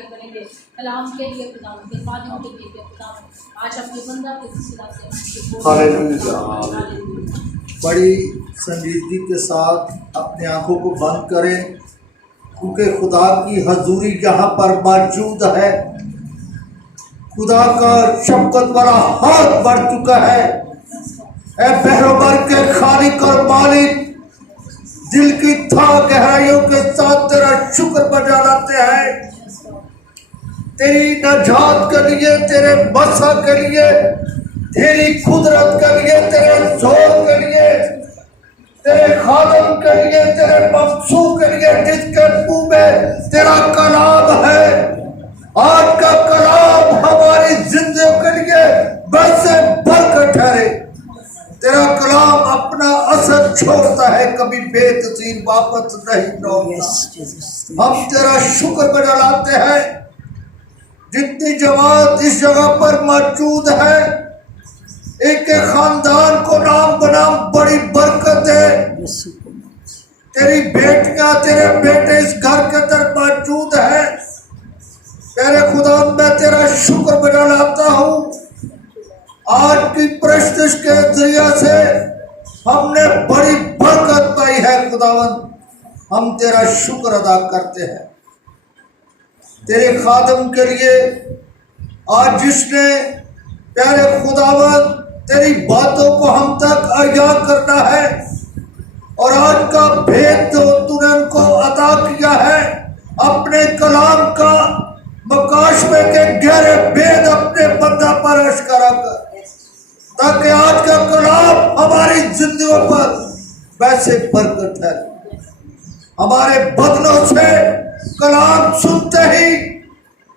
بھائی بنے گے کلام کے لیے خدا کے خادموں کے لیے خدا آج اپنے بندہ کے سلسلہ سے بڑی سنجیدگی کے ساتھ اپنی آنکھوں کو بند کریں کیونکہ خدا کی حضوری یہاں پر موجود ہے. خدا کا شفقت والا ہاتھ بڑھ چکا ہے. اے بحر کے خالق اور مالک، دل کی تھا گہرائیوں کے ساتھ تیرا شکر بجا لاتے ہیں. تیری نجات کے لیے، تیرے مسا کے لیے، تیری قدرت کے لیے، تیرے زور کے لیے، تیرے خادم کے لیے، تیرے مقصود کے لیے جس کے منہ میں تیرا کلام ہے. آج کا کلام ہماری زندگیوں کے لیے ویسے برکت ٹھہرے. تیرا کلام اپنا اثر چھوڑتا ہے، کبھی بے تاثیر واپس نہیں لوٹتا. ہم تیرا شکر بجا لاتے ہیں. جتنی جماعت اس جگہ پر موجود ہے، ایک ایک خاندان کو نام بنام بڑی برکت ہے. تیری بیٹیاں، تیرے بیٹے اس گھر کے اندر موجود ہیں. میرے خدا میں تیرا شکر بجا لاتا ہوں. آج کی پرستش کے ذریعے سے ہم نے بڑی برکت پائی ہے. خداوند ہم تیرا شکر ادا کرتے ہیں تیرے خادم کے لیے. آج جس نے پیارے خداوند تیری باتوں کو ہم تک عطا کرنا ہے، اور آج کا بھید تو نے ان کو عطا کیا ہے، اپنے کلام کا مکاشفے کے گہرے بھید اپنے بندہ پر اشکارا کر، تاکہ آج کا کلام ہماری زندگیوں پر ویسے برکت ہے. ہمارے بدنوں سے کلام سنتے ہی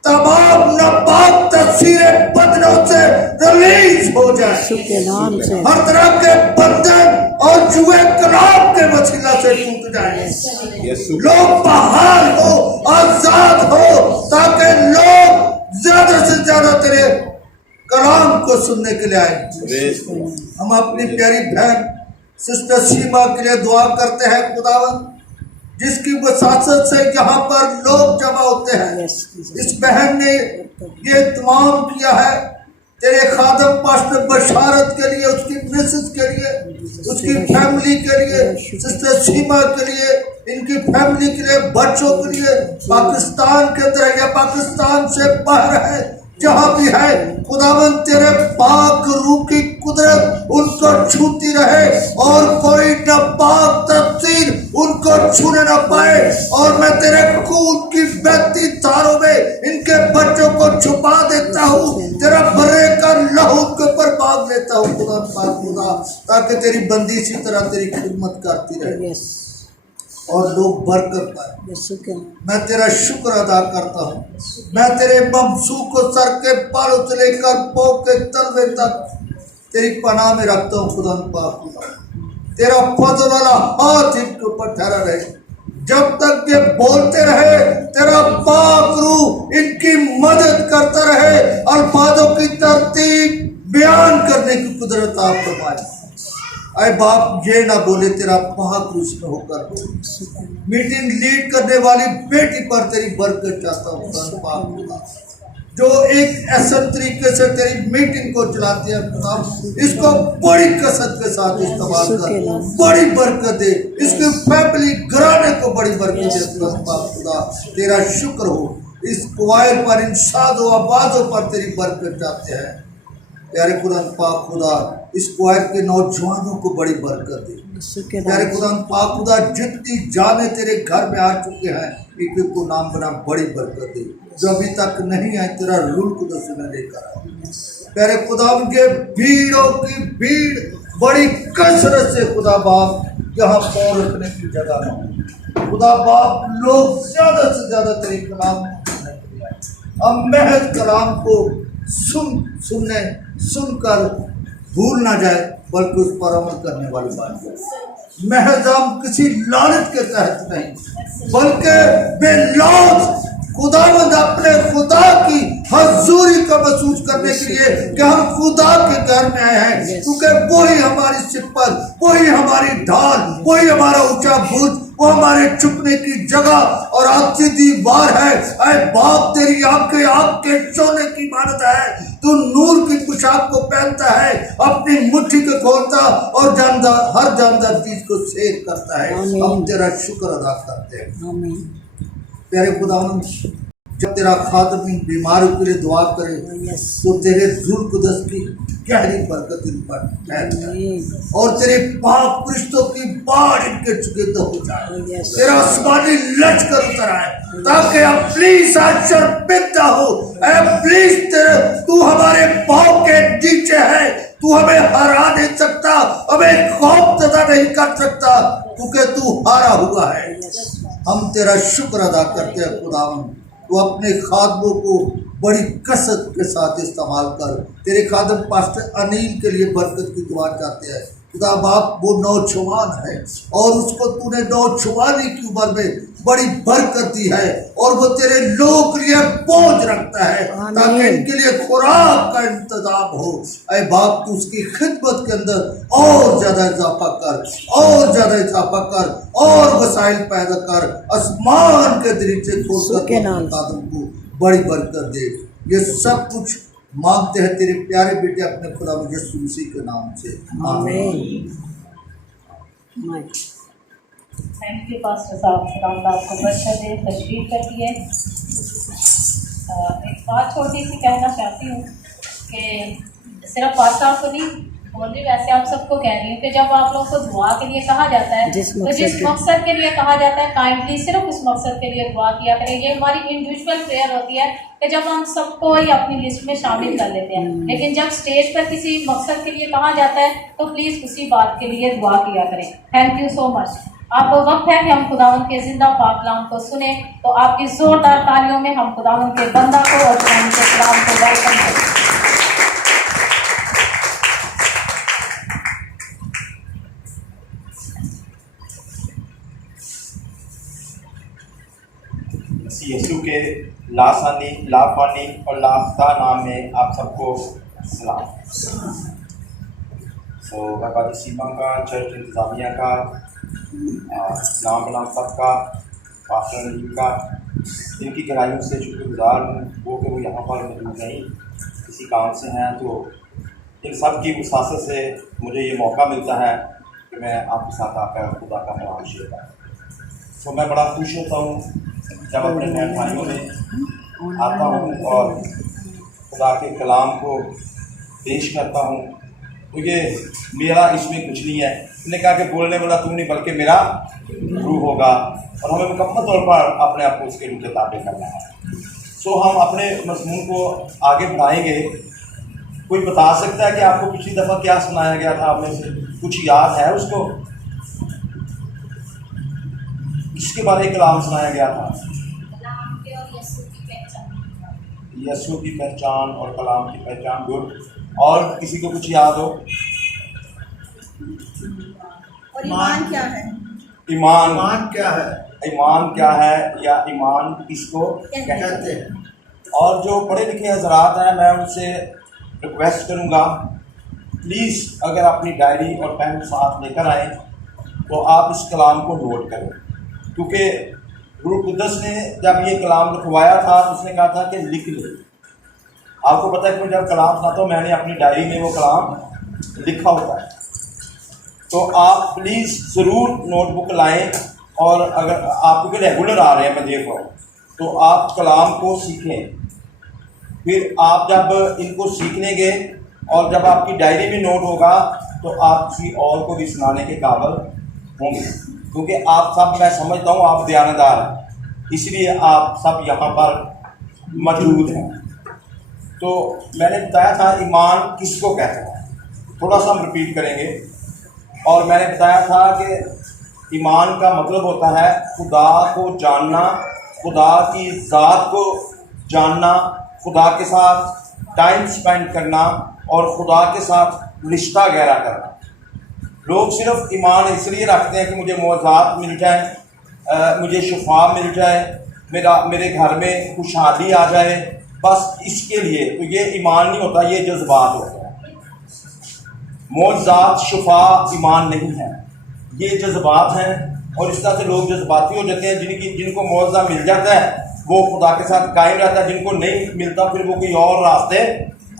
تمام ناپاک تصویریں بدنوں سے ریلیز ہو جائیں. ہر طرح کے بندھن اور جوئے کلام کے وسیلہ سے ٹوٹ جائیں. لوگ بحال ہو، آزاد ہو، تاکہ لوگ زیادہ سے زیادہ تیرے کلام کو سننے کے لیے آئیں. ہم اپنی پیاری بہن سسٹر سیما کے لیے دعا کرتے ہیں خداوند، جس کی وساطت سے یہاں پر لوگ جمع ہوتے ہیں. اس بہن نے یہ اہتمام کیا ہے تیرے خادم پاسٹر بشارت کے لیے، اس کی مسز کے لیے، اس کی فیملی کے لیے، سسٹر سیما کے لیے، ان کی فیملی کے لیے، بچوں کے لیے، پاکستان کے اندر یا پاکستان سے باہر ہے، جہاں بھی ہے. خداوند تیرے پاک روح کی قدرت ان کو چھوتی رہے، اور کوئی ناپاک تاثیر ان کو چھونے نہ پائے. اور میں تیرے خون کی بہتی دھاروں میں ان کے بچوں کو چھپا دیتا ہوں، تیرا برے کا لہو ان کے اوپر باغ لیتا ہوں خدا پاک خدا، تاکہ تیری بندی اسی طرح تیری خدمت کرتی رہے اور لوگ برکت پائے. میں تیرا شکر ادا کرتا ہوں. میں تیرے ممسوح کو سر کے بالوں سے لے کر پاؤں کے تلوے تک تیری پناہ میں رکھتا ہوں خدا پاک خدا. تیرا فضل والا ہاتھ ان کے اوپر ٹھہرا رہے. جب تک یہ بولتے رہے تیرا پاک روح ان کی مدد کرتا رہے، الفاظوں کی ترتیب بیان کرنے کی قدرت آپ کو پائے. اے باپ یہ نہ بولے، تیرا پاک روح میں ہو کر میٹنگ لیڈ کرنے والی بیٹی پر تیری برکت چاہتا ہوں خدا پاک خدا، جو ایک احسن طریقے سے تیری میٹنگ کو چلاتی ہے خدا. اس کو بڑی کثرت کے ساتھ استعمال کر، بڑی برکت دے. اس کی فیملی گھرانے کو بڑی برکت دے خدا پاک خدا. تیرا شکر ہو. اس کوائر پر، ان شاد و آبادوں پر تیری برکت چاہتے ہیں پیارے خدا پاک خدا. اس کوائر کے نوجوانوں کو بڑی برکت دے پیارے خدا پاک خدا. جتنی جانیں تیرے گھر میں آ چکے ہیں، ایک ایک کو نام بنا بڑی برکت دے. جو ابھی تک نہیں آئے تیرا روح قدس میں لے کر آئے پیارے خدا. یہ بھیڑوں کی بھیڑ بڑی کثرت سے خدا باپ یہاں پاؤں رکھنے کی جگہ نہ خدا باپ. لوگ زیادہ سے زیادہ تیرے کلام سننے کے لیے آئے. ہم محض کلام کو سن کر بھول نہ جائے، بلکہ اس پر عمل کرنے والی بات ہے. محض ہم کسی لالچ کے تحت نہیں، بلکہ بے لوث خداوند اپنے خدا کی حضوری کا محسوس کرنے کے لیے کہ ہم خدا کے گھر میں آئے ہیں، کیونکہ وہی ہماری صفت، وہی ہماری ڈھال، وہی ہمارا اونچا برج، वो हमारे छुपने की जगह और आपसी दीवार है। ऐ बाप तेरी आंखें आग के सोने की मानत है, तू नूर की पोशाक को पहनता है, अपनी मुट्ठी को खोलता और जानदार हर जानदार चीज को शेर करता है। हम तेरा शुक्र अदा करते हैं। प्यारे खुदावंद, जब तेरा खादम बीमारों के लिए दुआ करे तो तेरे रूह कुदस की गहरी बरकत इन पर फैलता है और तेरे पाक फरिश्तों की बाढ़ इनके चुके तो हो जाए। तेरा आसमानी लश्कर उतर आए ताकि अब प्लीज आज शर्मिंदा हो। प्लीज तेरे तू हमारे पाँव के नीचे है, तू हमें हरा नहीं सकता, हमें खौफजदा नहीं कर सकता क्योंकि तू हारा हुआ है। हम तेरा शुक्र अदा करते हैं खुदावंद, वो अपने खादमों को बड़ी कसरत के साथ इस्तेमाल कर। तेरे खादम पास्टर अनिल के लिए बरकत की दुआ चाहते हैं खुदा बाप। वो नौजवान है और उसको तूने नौजवानी की उम्र में बड़ी बरकत दी है और वो तेरे लोगों के लिए बोझ रखता है ताकि इनके लिए खुराक का इंतजाम हो। ऐ बाप तू उसकी खिदमत के अंदर और ज्यादा इजाफा कर, और ज्यादा इजाफा कर, और वसाइल पैदा कर। आसमान के दरीचे खोलकर खादम को बड़ी बरकत दे। ये सब कुछ मांगते हैं तेरे प्यारे बेटे अपने खुदा यीशु मसीह के नाम से, आमीन। थैंक यू पास्टर साहब, खुदा आपको बरकत दे, तशरीफ करती है। एक बात छोटी सी कहना चाहती हूँ कि सिर्फ पास्टर आपको नहीं बोल रही, वैसे आप सबको कह रही हूँ कि जब आप लोगों को दुआ के लिए कहा जाता है तो जिस मकसद के लिए कहा जाता है काइंडली सिर्फ उस मकसद के लिए दुआ किया करें। ये हमारी इंडिविजुअल प्रेयर होती है कि जब हम सबको ही अपनी लिस्ट में शामिल कर लेते हैं, लेकिन जब स्टेज पर किसी मकसद के लिए कहा जाता है तो प्लीज़ उसी बात के लिए दुआ किया करें। Thank you so much. अब वक्त है कि हम खुदावंद के जिंदा पाक कलाम को सुने, तो आपकी जोरदार तालियों में हम खुदावंद के बंदा को और खुदावंद के कलाम को वेलकम करें। यीशु के लासानी, लाफानी और लाफ्ता नाम में आप सबको सलाम। बर्बादी सीमा का, चर्च इंतज़ामिया का, नाम बनाम सबका, पास्टर नीम का, इनकी गहराइयों से शुक्रगुजार हूँ वो कि वो यहाँ पर मौजूद नहीं, किसी काम से हैं, तो इन सब की वसासत से मुझे ये मौका मिलता है कि मैं आपके साथ आकर खुदा का कलाम शेयर करूँ। तो मैं बड़ा खुश होता हूँ जब अपने बहन भाइयों में आता हूँ और खुदा के कलाम को पेश करता हूँ। तो ये मेरा इसमें कुछ नहीं है, उसने कहा कि बोलने वाला तू नहीं बल्कि मेरा रूह होगा, और हमें मुकम्मल तौर पर अपने आप को उसके रूह के ताबे करना है। सो हम अपने मज़मून को आगे बढ़ाएंगे। कोई बता सकता है कि आपको पिछली दफ़ा क्या सुनाया गया था? आप में से कुछ याद है उसको? किसके बारे में कलाम सुनाया गया था? यीशु की पहचान और कलाम की पहचान। गुड। और किसी को कुछ याद हो? और ईमान क्या है? ईमान क्या है? ईमान क्या है या ईमान किसको कहते हैं? और जो पढ़े लिखे हजरात हैं मैं उनसे रिक्वेस्ट करूँगा प्लीज़ अगर अपनी डायरी और पेन साथ लेकर आएँ तो आप इस कलाम को नोट करें, क्योंकि रूह कुद्दस ने जब ये कलाम लिखवाया था तो उसने कहा था कि लिख ले। आपको पता है कि जब कलाम सुनाता हूँ मैंने अपनी डायरी में वो कलाम लिखा होता है, तो आप प्लीज़ ज़रूर नोटबुक लाएं। और अगर आप क्योंकि रेगुलर आ रहे हैं मैं देख रहा हूँ, तो आप कलाम को सीखें। फिर आप जब इनको सीख लेंगे और जब आपकी डायरी में नोट होगा तो आप किसी और को भी सुनाने के काबिल होंगे, क्योंकि आप सब, मैं समझता हूँ आप दयानतदार हैं, इसलिए आप सब यहाँ पर मौजूद हैं। तो मैंने बताया था ईमान किसको कहते हैं, थोड़ा सा हम रिपीट करेंगे। और मैंने बताया था कि ईमान का मतलब होता है खुदा को जानना, खुदा की ज़ात को जानना, खुदा के साथ टाइम स्पेंड करना और खुदा के साथ रिश्ता गहरा करना। लोग सिर्फ ईमान इसलिए रखते हैं कि मुझे मुआवज़ात मिल जाए, मुझे शिफा मिल जाए, मेरे घर में खुशहाली आ जाए, बस इसके लिए। तो ये ईमान नहीं होता, ये जज्बात होता है। मुआवज़ात शिफा ईमान नहीं है, ये जज्बात हैं اور اس طرح سے لوگ جذباتی ہو جاتے ہیں، جن کو معاوضہ مل جاتا ہے وہ خدا کے ساتھ قائم رہتا ہے، جن کو نہیں ملتا پھر وہ کوئی اور راستے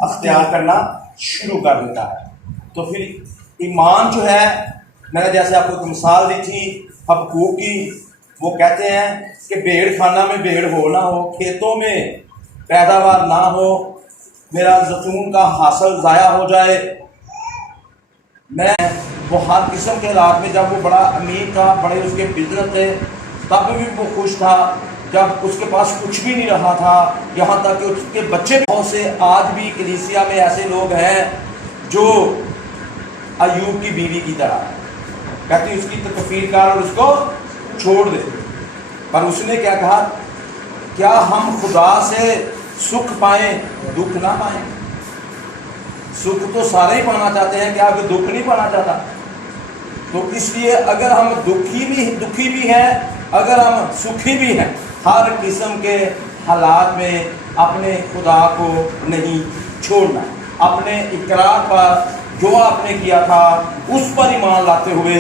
اختیار کرنا شروع کر دیتا ہے۔ تو پھر ایمان جو ہے، میں نے جیسے آپ کو ایک مثال دی تھی حبقوق کی، وہ کہتے ہیں کہ بھیڑ خانہ میں بھیڑ ہو نہ ہو، کھیتوں میں پیداوار نہ ہو، میرا زیتون کا حاصل ضائع ہو جائے، میں وہ ہر قسم کے حالات میں، جب وہ بڑا امیر تھا، بڑے اس کے بزنس تھے، تب بھی وہ خوش تھا، جب اس کے پاس کچھ بھی نہیں رہا تھا، یہاں تک کہ اس کے بچے بہت سے آج بھی کلیسیا میں ایسے لوگ ہیں جو ایوب کی بیوی کی طرح کہتے ہیں اس کی تکفیر کر اور اس کو چھوڑ دے، پر اس نے کیا کہا، کیا ہم خدا سے سکھ پائیں دکھ نہ پائیں؟ سکھ تو سارے ہی پانا چاہتے ہیں، کیا کوئی دکھ نہیں پانا چاہتا؟ تو اس لیے اگر ہم دکھی بھی ہیں، اگر ہم سکھی بھی ہیں، ہر قسم کے حالات میں اپنے خدا کو نہیں چھوڑنا، اپنے اقرار پر جو آپ نے کیا تھا اس پر ایمان لاتے ہوئے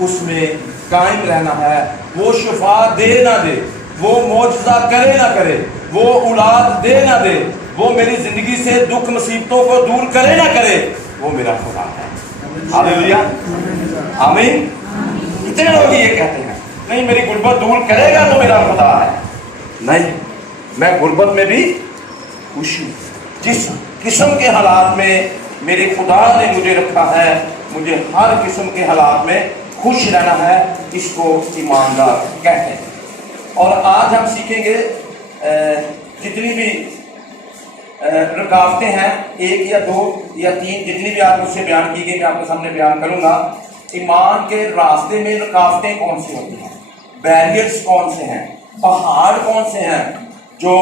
اس میں قائم رہنا ہے۔ وہ شفا دے نہ دے، وہ معجزہ کرے نہ کرے، وہ اولاد دے نہ دے، وہ میری زندگی سے دکھ مصیبتوں کو دور کرے نہ کرے، وہ میرا خدا ہے۔ ہاللیلویا، آمین۔ کتنے لوگ یہ کہتے ہیں نہیں میری غربت دور کرے گا تو میرا خدا ہے؟ نہیں، میں غربت میں بھی خوش ہوں، جس قسم کے حالات میں میرے خدا نے مجھے رکھا ہے، مجھے ہر قسم کے حالات میں خوش رہنا ہے، اس کو ایماندار کہتے ہیں۔ اور آج ہم سیکھیں گے جتنی بھی رکاوٹیں ہیں، ایک یا دو یا تین، جتنی بھی آپ مجھ سے بیان کی گئی میں آپ کے سامنے بیان کروں گا۔ ایمان کے راستے میں رکاوٹیں کون سی ہوتی ہیں، بیریئرز کون سے ہیں، پہاڑ کون سے ہیں جو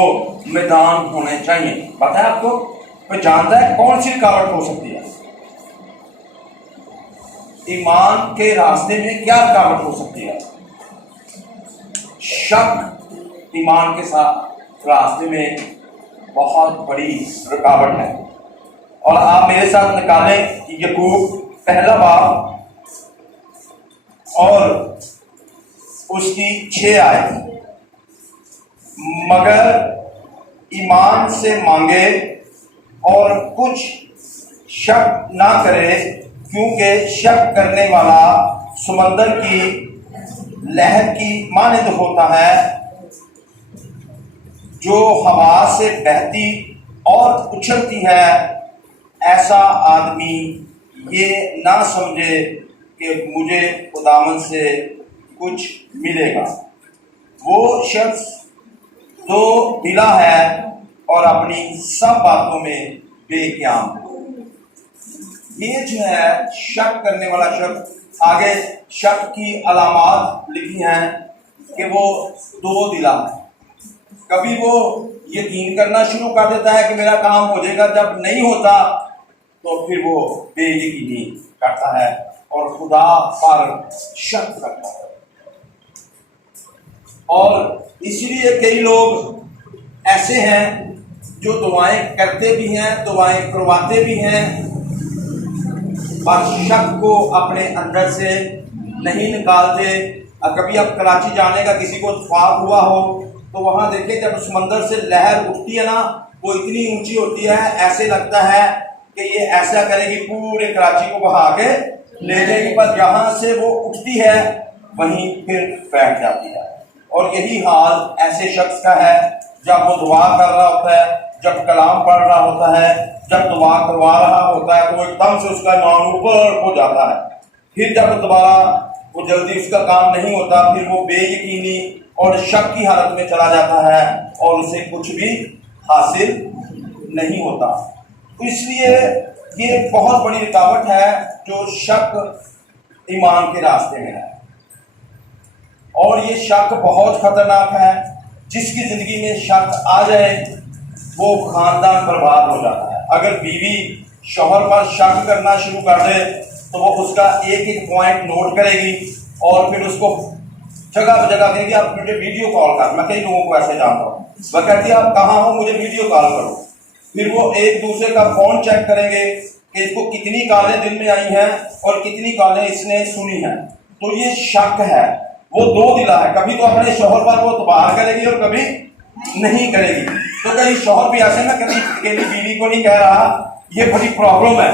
میدان ہونے چاہیے؟ پتہ ہے آپ کو؟ کوئی جانتا ہے کون سی رکاوٹ ہو سکتی ہے؟ ایمان کے راستے میں کیا رکاوٹ ہو سکتی ہے؟ شک ایمان کے ساتھ راستے میں بہت بڑی رکاوٹ ہے۔ اور آپ میرے ساتھ نکالیں یعقوب پہلا باب اور اس کی 6 آیت۔ مگر ایمان سے مانگے اور کچھ شک نہ کرے، کیونکہ شک کرنے والا سمندر کی لہر کی مانند ہوتا ہے، جو ہوا سے بہتی اور اچھلتی ہے۔ ایسا آدمی یہ نہ سمجھے کہ مجھے خداوند سے کچھ ملے گا۔ وہ شخص تو ڈھیلا ہے اور اپنی سب باتوں میں بے قیام۔ یہ جو ہے شک کرنے والا شخص، آگے شک کی علامات لکھی ہیں کہ وہ دو دلا ہے۔ کبھی وہ یقین کرنا شروع کر دیتا ہے کہ میرا کام ہو جائے گا، جب نہیں ہوتا تو پھر وہ بے یقینی کرتا ہے اور خدا پر شک کرتا ہے۔ اور اس لیے کئی لوگ ایسے ہیں جو دعائیں کرتے بھی ہیں، دعائیں کرواتے بھی ہیں، پر شک کو اپنے اندر سے نہیں نکالتے۔ کبھی اب کراچی جانے کا کسی کو اتفاق ہوا ہو تو وہاں دیکھیں جب سمندر سے لہر اٹھتی ہے نا، وہ اتنی اونچی ہوتی ہے، ایسے لگتا ہے کہ یہ ایسا کرے گی پورے کراچی کو بہا کے لے جائے گی، پر جہاں سے وہ اٹھتی ہے وہیں پھر بیٹھ جاتی ہے۔ اور یہی حال ایسے شخص کا ہے جب وہ دعا کر رہا ہوتا ہے، جب کلام پڑھ رہا ہوتا ہے، جب دعا کروا رہا ہوتا ہے تو وہ ایک دم سے اس کا ایمان اوپر ہو جاتا ہے، پھر جب دوبارہ وہ جلدی اس کا کام نہیں ہوتا، پھر وہ بے یقینی اور شک کی حالت میں چلا جاتا ہے اور اسے کچھ بھی حاصل نہیں ہوتا۔ اس لیے یہ بہت بڑی رکاوٹ ہے جو شک ایمان کے راستے میں ہے، اور یہ شک بہت خطرناک ہے۔ جس کی زندگی میں شک آ جائے وہ خاندان برباد ہو جاتا ہے۔ اگر بیوی شوہر پر شک کرنا شروع کر دے تو وہ اس کا ایک ایک پوائنٹ نوٹ کرے گی اور پھر اس کو جگہ پہ جگہ کہے گی آپ مجھے ویڈیو کال کر۔ میں کئی لوگوں کو ایسے جانتا ہوں، وہ کہتی ہے آپ کہاں ہو، مجھے ویڈیو کال کرو۔ پھر وہ ایک دوسرے کا فون چیک کریں گے کہ اس کو کتنی کالیں دن میں آئی ہیں اور کتنی کالیں اس نے سنی ہیں۔ تو یہ شک ہے، वो दो दिला है, कभी तो अपने शौहर पर वो तबाह करेगी और कभी नहीं करेगी। तो कई शौहर भी ऐसे ना, कभी अकेली बीवी को नहीं कह रहा, ये बड़ी प्रॉब्लम है।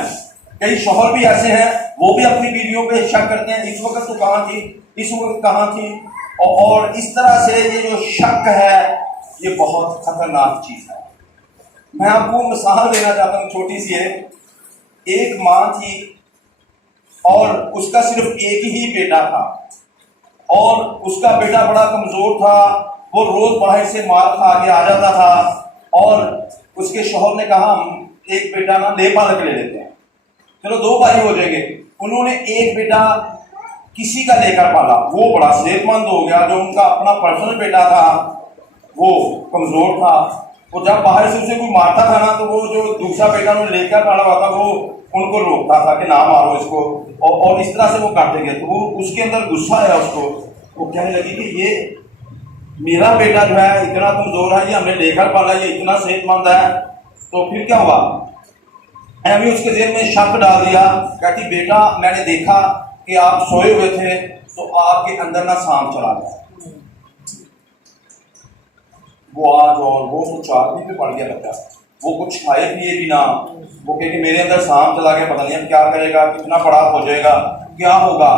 कई शौहर भी ऐसे हैं, वो भी अपनी बीवियों पे शक करते हैं, इस वक्त तो कहाँ थी, इस वक्त कहाँ थी। और इस तरह से ये जो शक है ये बहुत खतरनाक चीज है। मैं आपको मिसाल देना चाहता हूँ छोटी सी है। एक माँ थी और उसका सिर्फ एक ही बेटा था और उसका बेटा बड़ा कमजोर था, वो रोज बाहर से मार खा के आ जाता था और उसके शौहर ने कहा हम एक बेटा ना ले पालक ले लेते हैं, चलो दो भाई हो जाएंगे। उन्होंने एक बेटा किसी का लेकर पाला, वो बड़ा सेहतमंद हो गया। जो उनका अपना पर्सनल बेटा था वो कमजोर था, वो जब बाहर से उसे कोई मारता था ना तो वो जो दूसरा बेटा उन्होंने लेकर पाला हुआ था वो उनको रोकता था कि ना मारो इसको, और इस तरह से वो काटते गए। तो वो उसके अंदर गुस्सा आया उसको, वो कहने लगी कि ये मेरा बेटा जो है इतना कमजोर है, ये हमने लेकर पाला, ये इतना सेहतमंद है, तो फिर क्या हुआ। अभी उसके जेल में शक डाल दिया, कहती बेटा मैंने देखा कि आप सोए हुए थे तो आपके अंदर ना सांप चला गया। वो आज और वो तो चाकरी पे पड़ गया लगता, वो कुछ खाए पिए भी ना, वो कहे कि मेरे अंदर सांप चला गया, पता नहीं अब क्या करेगा, कितना बड़ा हो जाएगा, क्या होगा।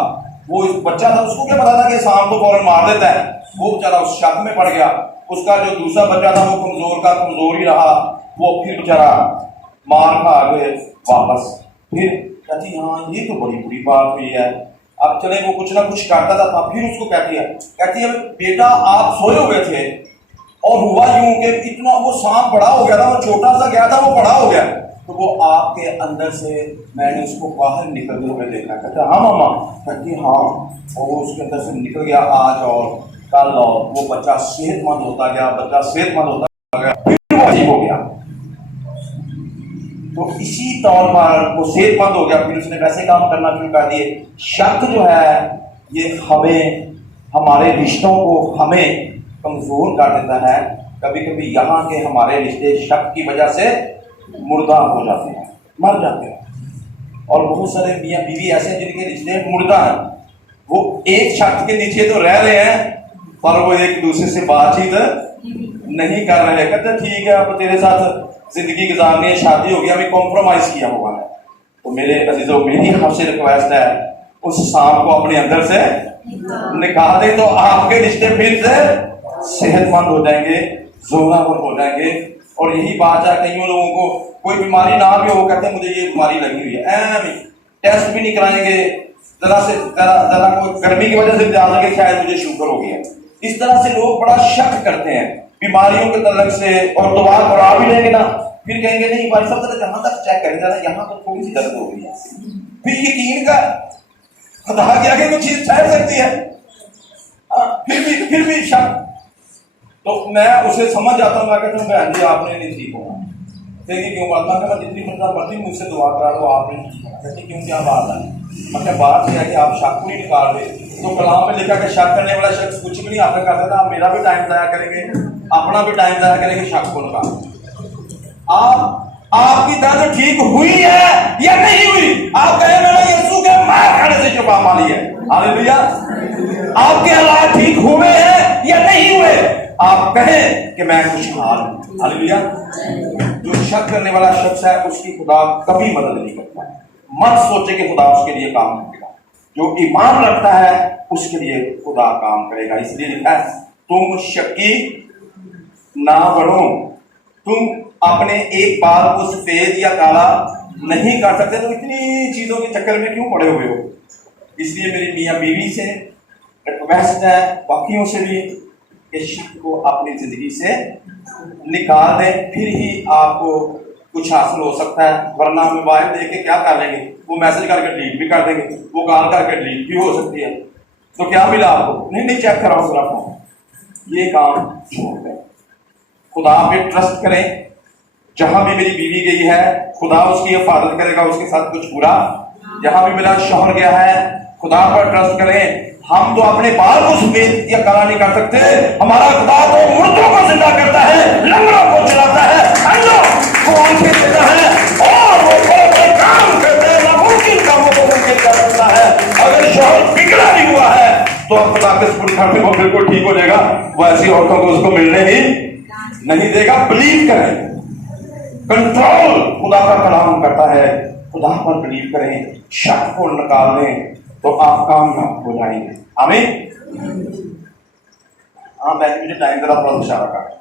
वो बच्चा था, उसको क्या पता था कि सांप तो फौरन मार देता है, वो बेचारा उस शक में पड़ गया। उसका जो दूसरा बच्चा था वो कमजोर का कमजोर ही रहा, वो फिर बेचारा मार खा गए वापस। फिर कहती हाँ ये तो बड़ी बुरी बात हुई है, अब चले वो कुछ ना कुछ करता था। फिर उसको कहती है बेटा आप सोए हुए थे और हुआ यूं कि इतना वो सांप बड़ा हो गया था, वो छोटा सा गया था वो बड़ा हो गया, तो वो आपके अंदर से मैंने उसको बाहर निकलते हुए देखा। कहता हाँ मामा, कहती हाँ, और वो उसके अंदर से निकल गया आज और कल, और वो बच्चा सेहतमंद होता गया, बच्चा सेहतमंद होता गया, फिर वो अजीब हो गया। तो इसी तौर पर वो सेहतमंद हो गया, फिर उसने वैसे काम करना शुरू कर दिए। शक जो है ये हमें, हमारे रिश्तों को हमें कमजोर कर देता है। कभी कभी यहाँ के हमारे रिश्ते शक की वजह से मुर्दा हो जाते हैं, मर जाते हैं। और बहुत सारे मियाँ बीवी ऐसे हैं जिनके रिश्ते मुर्दा हैं, वो एक शक के नीचे तो रह रहे हैं पर वो एक दूसरे से बातचीत नहीं कर रहे। कहते ठीक है अब तेरे साथ जिंदगी गुजारनी है, शादी हो गया, अभी कॉम्प्रोमाइज किया हुआ है। तो मेरे अजीजों मेरी आपसे रिक्वेस्ट है उस सांप को अपने अंदर से निकाल दे, तो आपके रिश्ते फिर से सेहतमंद हो जाएंगे, जोरावर हो जाएंगे। और यही बात है, कईयों लोगों को कोई बीमारी ना भी हो, कहते हैं मुझे ये बीमारी लगी हुई है, टेस्ट भी नहीं कराएंगे, जरा कोई गर्मी की वजह से जा सके शायद मुझे शुगर हो गया। इस तरह से लोग बड़ा शक करते हैं बीमारियों के तलक से, और दवा करा भी लेंगे ना, फिर कहेंगे नहीं भाई साहब जहां तक चेक करेंगे ना यहाँ तो थोड़ी सी दर्द हो रही है, फिर यकीन का खुदा के आगे कोई चीज ठहर सकती है, फिर भी शक। तो मैं उसे समझ जाता हूँ, मैं कहता हूँ बहन जी आपने नहीं ठीक होना, देखिए क्यों बात ना, जितनी मर्जी मुझसे दुआ करा लो आपने नहीं ठीक होना। कहती क्यों क्या बात है, मतलब बात यह है कि आप शक को नहीं निकाल रहे। तो कलाम में लिखा कि शक करने वाला शख्स कुछ भी नहीं हासिल कर सकता। आप मेरा भी टाइम जाया करेंगे, अपना भी टाइम जाया करेंगे शक को निकाल। आपकी दर्द ठीक हुई है या नहीं हुई, आप कहे मैंने यीशु के मार खाने से छुपा माली है, हालेलुया। आपके हालात ठीक हुए हैं या नहीं हुए, आप कहें कि मैं खुशहाल हूं, हालेलुया। जो शक करने वाला शख्स है उसकी खुदा कभी मदद नहीं करता है। मत सोचे कि खुदा उसके लिए काम करेगा, जो ईमान रखता है उसके लिए खुदा काम करेगा। इसलिए लिखा है तुम शक्की ना बनो, तुम अपने एक बाल को सफेद या काला नहीं कर सकते, तो इतनी चीजों के चक्कर में क्यों पड़े हुए हो। इसलिए मेरी मियाँ बीवी से रिक्वेस्ट है, बाकियों से भी, कि शक को अपनी जिंदगी से निकाल दें, फिर ही आपको कुछ हासिल हो सकता है। वरना हम मोबाइल देख के क्या कर लेंगे, वो मैसेज करके डिलीट भी कर देंगे, वो कॉल करके डिलीट भी हो सकती है, तो क्या मिला आपको, नहीं चेक कराओ सिर्फ, ये काम छोड़ दें, खुदा पे ट्रस्ट करें। जहां भी मेरी बीवी गई है खुदा उसकी हिफाजत करेगा, उसके साथ कुछ बुरा। जहां भी मेरा शौहर गया है खुदा पर ट्रस्ट करें। हम तो अपने बाल को सफेद या काला नहीं कर सकते, हमारा खुदा तो मुर्दों को जिंदा करता है, लंगड़ों को चलाता है, अंधों को आंखें देता है, और वो काम करते हैं, नामुमकिन कामों को मुमकिन कर सकता है। अगर शौहर बिगड़ा भी हुआ है तो अब खुदा के सपुर्द कर दे, वो बिल्कुल ठीक हो जाएगा। वो ऐसी औरतों को उसको मिलने ही नहीं देगा। बिलीव करें, कंट्रोल खुदा का कलाम करता है, खुदा पर बिलीव करें, शक को निकाल दें तो आप कामयाब हो जाएंगे। आमीन। हाँ, मैं मुझे टाइम जरा थोड़ा इशारा कर,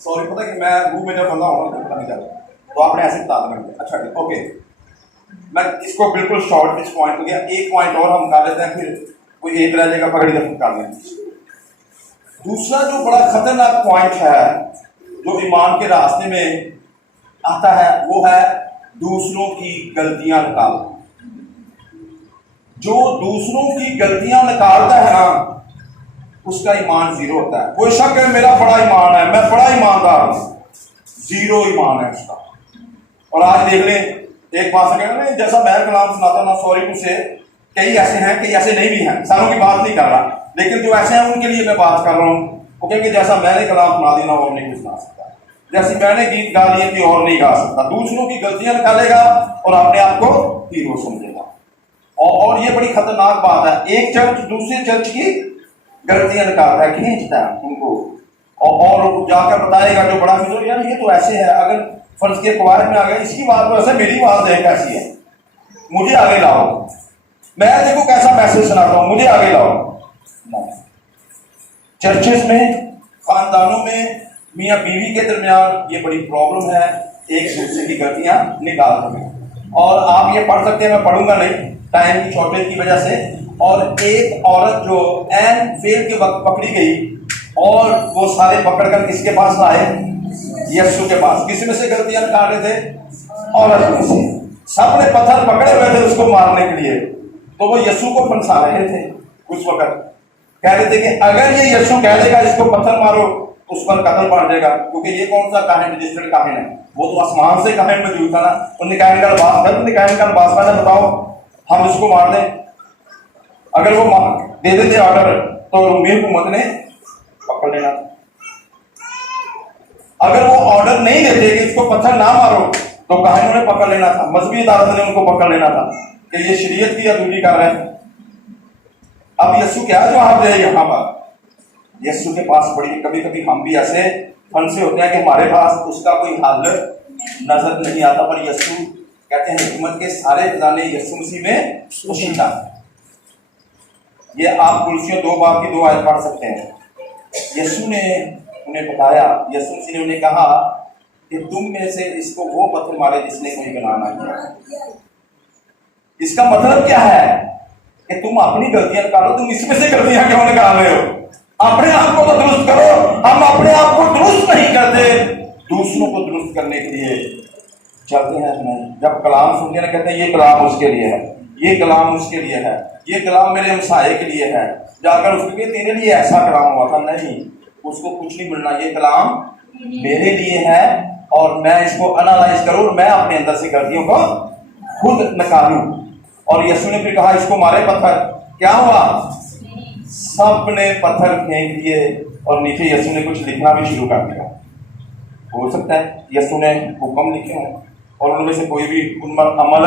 सॉरी, पता कि मैं रूम में जब बंदा होगा पता नहीं चलता, तो आपने ऐसे बता देना। अच्छा ठीक, ओके, मैं इसको बिल्कुल शॉर्ट इस पॉइंट हो गया। एक पॉइंट और हम कर लेते हैं, फिर कोई एक रह जाएगा, पकड़ी दफन कर लेंगे। दूसरा जो बड़ा खतरनाक पॉइंट है जो ईमान के रास्ते में आता है, वो है दूसरों की गलतियां निकालना। जो दूसरों की गलतियां निकालता है ना, उसका ईमान जीरो होता है। कोई शक है मेरा बड़ा ईमान है, मैं बड़ा ईमानदार हूं, जीरो ईमान है उसका। और आज देख लें, एक बात से कहना नहीं, जैसा मैं कलाम सुनाता हूं ना, सॉरी मुझसे, कई ऐसे हैं, कई ऐसे नहीं भी हैं, सारों की बात नहीं कर रहा, लेकिन जो ऐसे हैं उनके लिए मैं बात कर रहा हूँ। वो कहेंगे जैसा मैंने कलाम सुना दी ना, वो नहीं कुछ सुना सकता, जैसे मैंने गीत गा लिए कि और नहीं गा सकता। दूसरों की गलतियां निकालेगा और अपने आप को हीरो समझेगा। और ये बड़ी खतरनाक बात है, एक चर्च दूसरे चर्च की गलतियां निकालता है, खींचता है उनको और जाकर बताएगा जो बड़ा फिजूल, यार ये तो ऐसे है, अगर फर्ज के कवायद में आ गया, इसकी बात तो ऐसे, मेरी बात देख कैसी है, मुझे आगे लाओ, मैं देखो कैसा मैसेज सुनाता हूं, मुझे आगे लाओ। चर्चेस में, खानदानों में, मियाँ बीवी के दरमियान ये बड़ी प्रॉब्लम है, एक दूसरे की गलतियां निकाल रहे। और आप ये पढ़ सकते हैं, मैं पढ़ूंगा नहीं टाइम की शॉर्टेज की वजह से। और एक औरत जो एन फेल के वक्त पकड़ी गई, और वो सारे पकड़कर किसके पास लाए? यीशु के पास। किसी में से गलतियां निकाल रहे थे? औरत में से। सबने पत्थर पकड़े हुए थे उसको मारने के लिए, तो वो यीशु को फंसा रहे थे उस वक्त। कह रहे थे कि अगर ये यीशु कह देगा इसको पत्थर मारो, उस पर कत्ल बढ़ जाएगा, क्योंकि ये कौन सा काहिन, रजिस्टर्ड काहिन है, वो तो आसमान से काहिन मौजूद था ना। उन्होंने काहिन का लिबास है, उन्होंने काहिन का लिबास पहने, बताओ हम इसको मार दें। अगर वो दे देते ऑर्डर तो रूमी हुकूमत ने पकड़ लेना था। अगर वो ऑर्डर नहीं देते कि इसको पत्थर ना मारो, तो काहिनों ने पकड़ लेना था, मजहबी अदालत ने उनको पकड़ लेना था कि ये शरीयत की अधूरी कर रहे हैं। अब यीशु क्या जवाब दे यहाँ पर? यीशु के पास बड़ी, कभी कभी हम भी ऐसे फंसे होते हैं कि हमारे पास उसका कोई हल नजर नहीं आता, पर यीशु कहते हैं हिकमत के सारे खजाने यीशु मसीह में पोशीदा। ये आप कुर्सियों 2 बाब की 2 आयत पढ़ सकते हैं। यीशु ने उन्हें बताया, यीशु मसीह ने उन्हें कहा कि तुम में से इसको वो पत्थर मारे जिसने कोई गुनाह ना किया। इसका मतलब क्या है कि तुम अपनी गलतियां निकालो, तुम इसमें से गलतियां क्यों निकाल रहे हो? अपने आप को तो दुरुस्त करो। हम अपने आप को दुरुस्त नहीं करते, दूसरों को दुरुस्त करने के लिए चलते हैं। नहीं, जब कलाम सुनते हैं कहते हैं ये कलाम उसके लिए है, ये कलाम उसके लिए है, ये कलाम मेरे हमसाये के लिए है। जाकर उसके तेरे लिए ऐसा कलाम हुआ था, नहीं, उसको कुछ नहीं मिलना, ये कलाम मेरे लिए है और मैं इसको एनालाइज करूं और मैं अपने अंदर से गलतियों को खुद निकालूं। और यीशु ने फिर कहा इसको मारे पत्थर। क्या हुआ? सब ने पत्थर फेंक दिए और नीचे यीशु ने कुछ लिखना भी शुरू कर दिया। हो सकता है यीशु ने हुक्म लिखे हों और उनमें से कोई भी उन पर अमल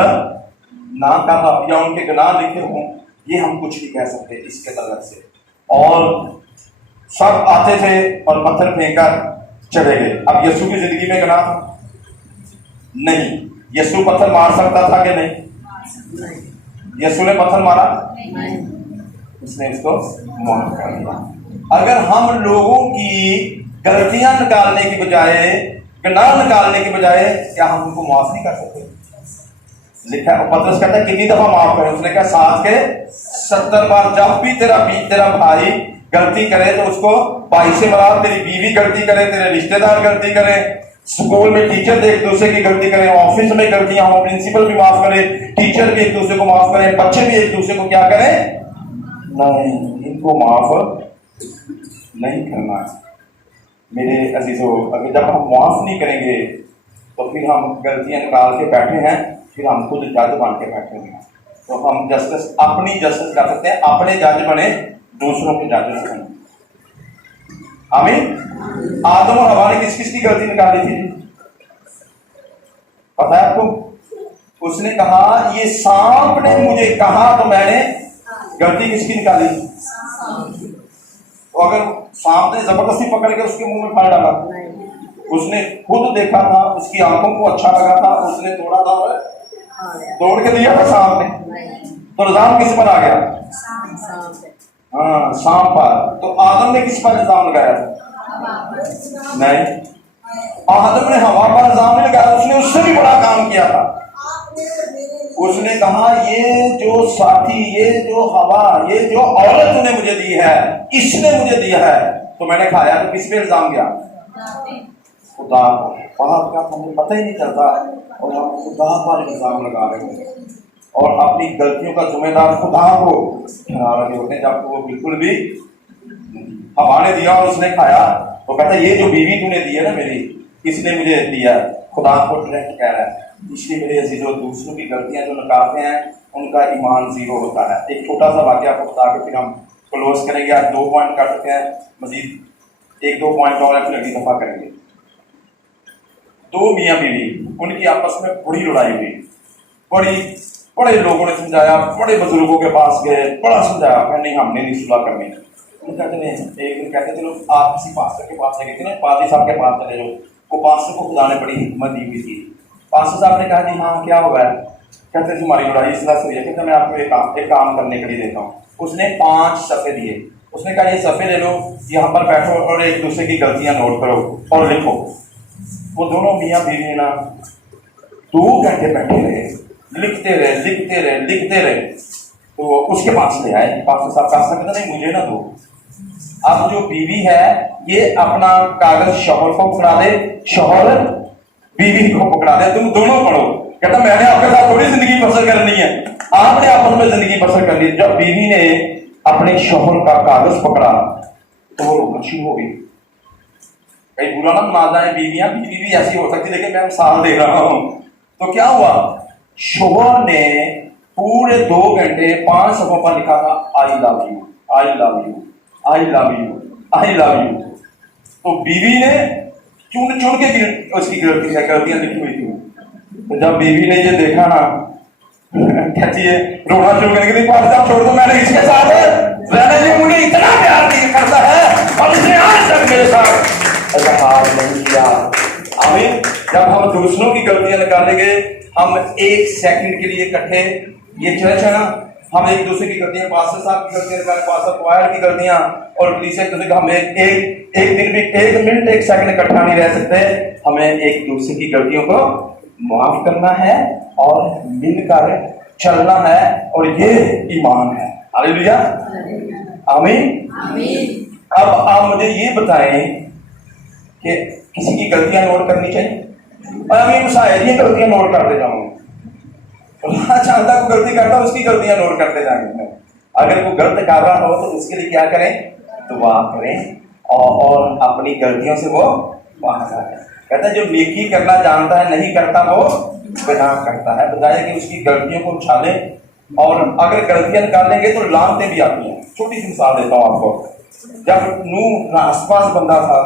ना करा या उनके गुनाह लिखे हों, ये हम कुछ नहीं कह सकते इसके तरफ से। और सब आते थे और पत्थर फेंककर चले गए। अब यीशु की जिंदगी में गुनाह नहीं, यीशु पत्थर मार सकता था कि नहीं? यीशु ने पत्थर मारा? उसने इसको माफ कर दिया। अगर हम लोगों की गलतियां निकालने की बजाय, गुनाह निकालने की बजाय, क्या हम उनको माफ नहीं कर सकते? लिखा है, पतरस कहता है कितनी दफा माफ करें? उसने कहा 7 के 70 बार। जब भी तेरा भाई गलती करे तो उसको भाई से मरा, तेरी बीवी गलती करे, तेरे रिश्तेदार गलती करे, स्कूल में टीचर एक दूसरे की गलती करें, ऑफिस में गलतियां हो, प्रिंसिपल भी माफ करे, टीचर भी एक दूसरे को माफ करें, बच्चे भी एक दूसरे को क्या करें? नहीं, इनको माफ नहीं करना। मेरे अजीजों, अगर जब हम माफ नहीं करेंगे तो फिर हम गलतियां निकाल के बैठे हैं, फिर हम खुद जज बन के बैठे हैं। तो हम जस्टिस, अपनी जस्टिस कर सकते हैं, अपने जज बने, दूसरों के जज न बने। आमीन। आदम और हवा ने किस किस की गलती निकाली थी? पता है आपको? उसने कहा ये सांप ने मुझे कहा तो मैंने गलती किसकी निकाली? तो अगर सांप ने जबरदस्ती पकड़ के उसके मुंह में फाड़ डाला, उसने खुद देखा था, उसकी आंखों को अच्छा लगा था, उसने तोड़ा था और तोड़ के दिया था सांप ने, तो इल्जाम किस पर आ गया? हाँ, सांप पर। तो आदम ने किस पर इल्जाम लगाया? नहीं, आदम ने हवा पर इल्जाम नहीं लगाया, उसने उससे भी बड़ा काम किया था। उसने कहा ये जो साथी, ये जो हवा, ये जो औरत तूने मुझे दी है, इसने मुझे दिया है, तो मैंने खाया। तो किस पे इल्जाम गया? खुदा पर। बात का हमें पता ही नहीं चलता और हम खुदा पर इल्जाम लगा रहे हैं और अपनी गलतियों का जिम्मेदार खुदा को ठहरा रहे होते हैं, जबकि वो बिल्कुल भी हवा ने दिया और उसने खाया। तो कहता है ये जो बीवी तूने दी है ना मेरी, इसने मुझे दिया। खुदा को डायरेक्ट कह रहा है। इसलिए मेरे अजीजों, दूसरों की गलतियां जो निकालते हैं उनका ईमान जीरो होता है। एक छोटा सा वाक्य आपको बता के फिर हम क्लोज करेंगे। आप 2 पॉइंट कर सकते हैं, मजीद 1-2 पॉइंट और फिर अगली दफा करेंगे। 2 मियाँ बीवी, उनकी आपस में बड़ी लड़ाई हुई। बड़े लोगों ने समझाया, बड़े बुजुर्गों के पास गए, बड़ा समझाया, नहीं हमने नहीं सुलह करनी। कहते हैं एक दिन कहते चलो आप किसी पास्टर के पास गए थे ना, पादी साहब के पास चले जाओ। वो पास्टर को खुदा ने बड़ी हिम्मत दी हुई थी। पास्टर साहब ने कहा जी हाँ क्या हुआ है? कहते हैं तुम्हारी लड़ाई इस तरह से हुई है। कहते मैं आपको एक काम करने के लिए देता हूँ। उसने 5 सफ़े दिए। उसने कहा ये सफ़े ले लो, यहाँ पर बैठो और एक दूसरे की गलतियाँ नोट करो और लिखो। वो दोनों मियाँ बीवी ना 2 घंटे बैठे रहे, लिखते रहे। तो उसके पास ले आए। पास्टर साहब कहता नहीं मुझे ना दो। अब जो बीवी है ये अपना कागज शौहर को पकड़ा दे, शौहर बीवी को पकड़ा दे, तुम दोनों पढ़ो। कहता मैंने आपके साथ थोड़ी जिंदगी बसर करनी है, आपने आपस में जिंदगी बसर करनी। जब बीवी ने अपने शौहर का कागज पकड़ा तो वो रोना शुरू हो गई। कई बुरा ना मान जाए, बीवियां बीवी भी ऐसी हो सकती, लेकिन मैं मिसाल दे रहा हूं। तो क्या हुआ, शौहर ने पूरे 2 घंटे 5 सफ़ों पर लिखा था I love you, I love you, I love you, I love you. तो बीवी ने चुन चुन के उसकी गलतियां लिखी हुई थी। तो जब बीवी ने ये देखा ना, कहती है रोना शुरू करने के लिए, छोड़ दो, मैंने इसके साथ रहने लिए, मुझे इतना प्यार नहीं करता है और इसने आज तक मेरे साथ इजहार नहीं किया। आमीन। जब हम दूसरों की गलतियां निकालेंगे, हम 1 सेकंड के लिए इकट्ठे, ये चर्च है ना, हम एक दूसरे की गलतियां, पास्टर साहब की गलतियां निकालें, पास्टर क्वायर की गलतियां, और पुलिस एक दूसरे का, हम एक दिन भी 1 मिनट 1 सेकंड इकट्ठा नहीं रह सकते। हमें एक दूसरे की गलतियों को माफ करना है और मिलकर चलना है, और ये ईमान है। हालेलुया, आमीन। अब आप मुझे ये बताएं कि किसी की गलतियां नोट करनी चाहिए? और अमीन शायद ये गलतियां नोट करते जाऊंगा, चाहता को गलती करता उसकी गलतियां नोट करते जाएंगे। अगर वो गलत कर रहा हो तो उसके लिए क्या करें? दुआ करें और अपनी गलतियों से वो बाहर आए। कहता है जो नेकी करना जानता है नहीं करता वो गुनाह करता है। बताया कि उसकी गलतियों को उछाले, और अगर गलतियां निकालेंगे तो लानतें भी आती हैं। छोटी सी मिसाल देता हूँ आपको। जब नूह आसपास बंदा था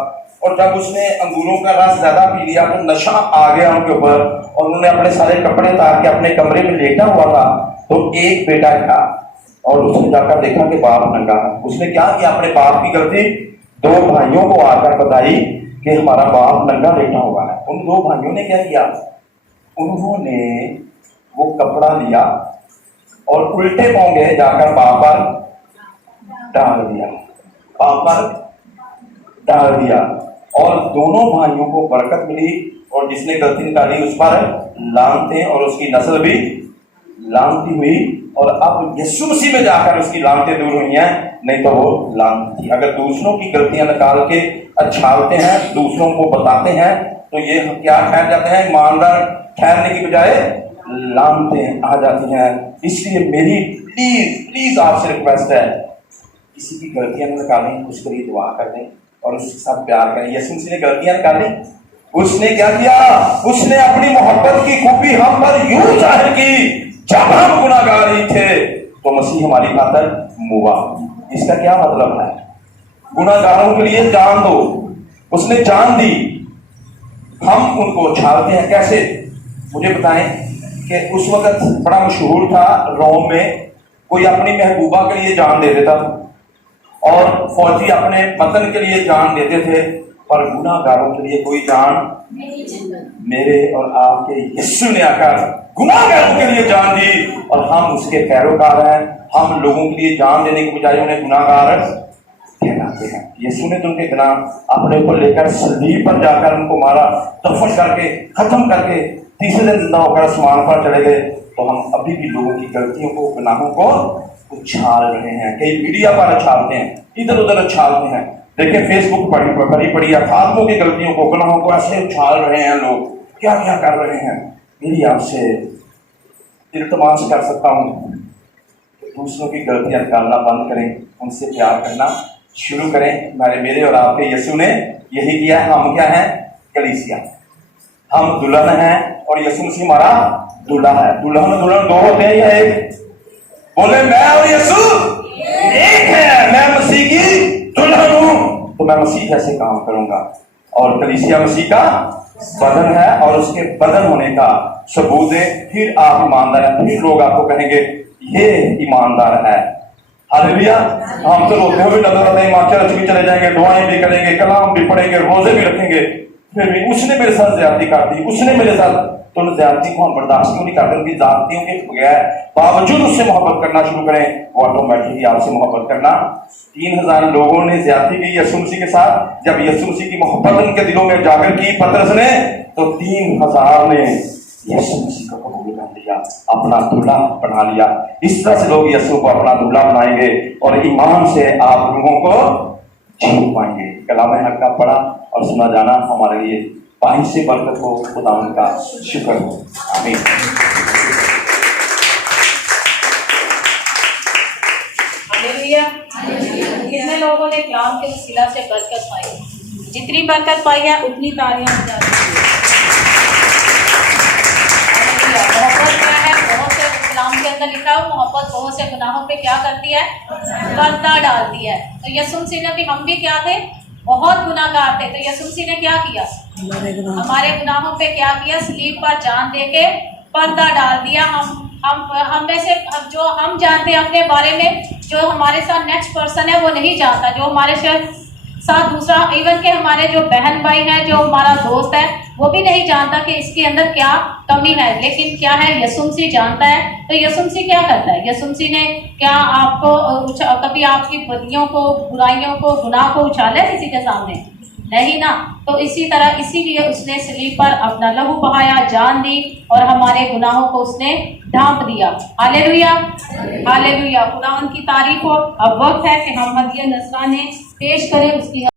और जब उसने अंगूरों का रस ज्यादा पी लिया तो नशा आ गया उनके ऊपर, और उन्होंने अपने सारे कपड़े उतार के अपने कमरे में लेटा हुआ था। तो एक बेटा था और उसने जाकर देखा कि बाप नंगा है। उसने क्या किया, अपने बाप की गलती 2 भाइयों को आकर बताई कि हमारा बाप नंगा लेटा हुआ है। उन 2 भाइयों ने क्या किया, उन्होंने वो कपड़ा लिया और उल्टे पांव गए जाकर बाप पर डाल दिया, बाप पर डाल दिया, और दोनों भाइयों को बरकत मिली, और जिसने गलती निकाली उस पर लानतें, और उसकी नस्ल भी लानती हुई। और अब यीशु मसीह में जाकर उसकी लानतें दूर हुई हैं, नहीं तो वो लानती थी। अगर दूसरों की गलतियां निकाल के अच्छालते हैं, दूसरों को बताते हैं, तो ये हम क्या ठहर जाते हैं? ईमानदार ठहरने की बजाय लानतें आ जाती हैं। इसलिए मेरी प्लीज आपसे रिक्वेस्ट है, किसी की गलतियां निकालें, उसके लिए दुआ कर दें और उसके साथ प्यार करें। यीशु मसीह ने गलतियां निकाली, उसने क्या किया? उसने अपनी मोहब्बत की खूबी हम पर यूं जाहिर की, जब हम गुनाहगार ही थे तो मसीह हमारी खातिर मुआ। इसका क्या मतलब है? गुनाहगारों के लिए जान दो, उसने जान दी। हम उनको छालते हैं कैसे? मुझे बताएं कि उस वक्त बड़ा मशहूर था रोम में کوئی اپنی محبوبہ کے لیے جان دے دیتا تھا اور فوجی اپنے وطن کے لیے جان دیتے تھے، پر گناہ گاروں کے لیے کوئی جان میرے اور آپ کے یسوع نے آ کر گناہ گاروں کے لیے جان دی، اور ہم اس کے پیروکار ہیں۔ ہم لوگوں کے لیے جان دینے کے بجائے انہیں گناہ گار کہلاتے ہیں۔ یسوع نے تو ان کے گناہ اپنے اوپر لے کر صلیب پر جا کر ان کو مارا، دفن کر کے ختم کر کے تیسرے دن زندہ ہو کر آسمان پر چلے گئے۔ تو ہم ابھی بھی لوگوں کی غلطیوں کو، گناہوں کو اچھال رہے ہیں، کئی میڈیا پر اچھالتے ہیں، ادھر ادھر اچھالتے ہیں۔ دیکھیں فیس بک بڑی خاتموں کی غلطیوں کو، گناہوں کو ایسے اچھال رہے ہیں لوگ، کیا کیا کر رہے ہیں۔ میری آپ سے التماس کر سکتا ہوں کہ دوسروں کی غلطیاں نکالنا بند کریں، ان سے پیار کرنا شروع کریں۔ میرے اور آپ کے یسوع نے یہی کیا ہے۔ ہم کیا ہیں؟ کلیسیا، ہم دلہن ہیں اور یسوع مسیح ہمارا دلہا ہے۔ دلہن دلہن دو ہوتے ہیں یا ایک؟ بولے میں اور یسوع ایک ہے، میں مسیح کی دلہن ہوں تو میں مسیح جیسے کام کروں گا، اور کلیسیا مسیح کا بدن ہے اور اس کے بدن ہونے کا ثبوت ہے۔ پھر آپ ایماندار ہیں، پھر لوگ آپ کو کہیں گے یہ ایماندار ہے۔ ہاللیلویا۔ ہم تو روتے ہوئے نظر آتے ہیں، چرچ بھی چلے جائیں گے، دعائیں بھی کریں گے، کلام بھی پڑھیں گے، روزے بھی رکھیں گے، پھر بھی اس نے میرے ساتھ زیادتی کر دی، اس نے میرے ساتھ، تو ان زیادتی کو ہم برداشت کیوں نہیں کرتے؟ ان کی زیادتیوں کے بغیر باوجود اس سے محبت کرنا شروع کریں، وہ آٹومیٹکلی آپ سے محبت کرنا۔ 3000 لوگوں نے زیادتی کی یسوع مسیح کے ساتھ، جب یسوع مسیح کی محبت ان کے دلوں میں اجاگر کی پطرس نے، تو 3000 نے یسوع مسیح کو قبول کر لیا، اپنا دلہا بنا لیا۔ اس طرح سے لوگ یسوع کو اپنا دلہا بنائیں گے اور ایمان سے آپ لوگوں کو جیت پائیں گے۔ کلام حق کا پڑھا اور سنا جانا ہمارے لیے باعث برکت ہو، خدا ان کا شکر ہو، آمین۔ ہاللیلویا۔ کتنے لوگوں نے کلام کے وسیلہ سے برکت پائی؟ جتنی برکت پائی ہے اتنی تالیاں بجا دیجیے۔ محبت کیا ہے؟ بہت سے کلام کے اندر لکھا ہے محبت بہت سے گناہوں پہ کیا کرتی ہے؟ پردہ ڈالتی ہے۔ تو یسوع مسیح نے بھی، ہم بھی کیا تھے؟ بہت گناہ گار تھے، تو یسوع مسیح نے کیا کیا؟ ہمارے گناہوں پہ کیا کیا؟ صلیب پر جان دے کے پردہ ڈال دیا۔ ہم میں سے جو ہم جانتے ہیں اپنے بارے میں، جو ہمارے ساتھ نیکسٹ پرسن ہے وہ نہیں جانتا، جو ہمارے ساتھ دوسرا، ایون کہ ہمارے جو بہن بھائی ہیں، جو ہمارا دوست ہے، وہ بھی نہیں جانتا کہ اس کے اندر کیا کمی ہے، لیکن کیا ہے؟ یسوع مسیح جانتا ہے۔ تو یسوع مسیح کیا کرتا ہے؟ یسوع مسیح نے کیا آپ کو کبھی آپ کی بدیوں کو، برائیوں کو، گناہ کو اچھالا ہے کسی کے سامنے؟ نہیں نا۔ تو اسی طرح، اسی لیے اس نے صلیب پر اپنا لہو بہایا، جان دی، اور ہمارے گناہوں کو اس نے ڈھانپ دیا۔ ہاللیلویا، ہاللیلویا، خداوند کی تعریف ہو۔ اب وقت ہے کہ ہم ہدیہ نذرانے پیش کریں اس کی